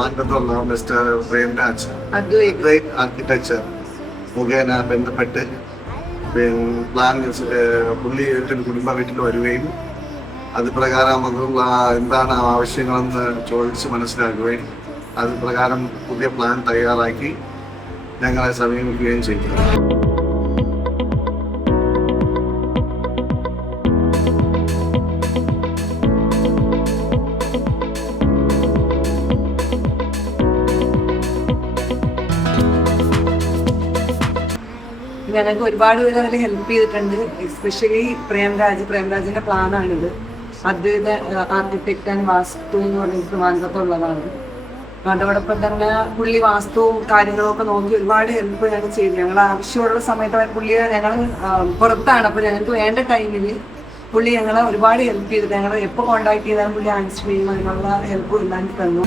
ട്രിവാൻഡ്രത്തുള്ള mister Premraj architecture മുഖേന ബന്ധപ്പെട്ട് plan പുള്ളി ഒരു കുടുംബ വീട്ടിൽ വരികയും അത് പ്രകാരം നമുക്കുള്ള എന്താണ് ആവശ്യങ്ങളെന്ന് ചോദിച്ച് മനസ്സിലാക്കുകയും അത് പ്രകാരം പുതിയ പ്ലാൻ തയ്യാറാക്കി ഞങ്ങളെ സമീപിക്കുകയും ചെയ്തു. ഞങ്ങൾക്ക് ഒരുപാട് പേര് അതിൽ ഹെൽപ്പ് ചെയ്തിട്ടുണ്ട്. എസ്പെഷ്യലി പ്രേംരാജിന്റെ പ്ലാനാണിത്. അദ്വൈത ആർക്കിടെക്ട് ആൻഡ് വാസ്തു എന്ന് പറയുന്നത് ട്രിവാൻഡ്രത്തുള്ളതാണ്. അതോടൊപ്പം തന്നെ പുള്ളി വാസ്തുവും കാര്യങ്ങളും ഒക്കെ നോക്കി ഒരുപാട് ഹെൽപ്പ് ഞങ്ങൾ ചെയ്തു. ഞങ്ങൾ ആവശ്യമുള്ള സമയത്ത് പുള്ളി ഞങ്ങൾ പുറത്താണ്, അപ്പോൾ ഞങ്ങൾക്ക് വേണ്ട ടൈമിൽ പുള്ളി ഞങ്ങളെ ഒരുപാട് ഹെൽപ്പ് ചെയ്തിട്ട് ഞങ്ങൾ എപ്പോൾ കോൺടാക്ട് ചെയ്താലും പുള്ളി ആൻസർ ചെയ്യും. അതിനുള്ള ഹെൽപ്പ് ഉണ്ടാക്കി തന്നു.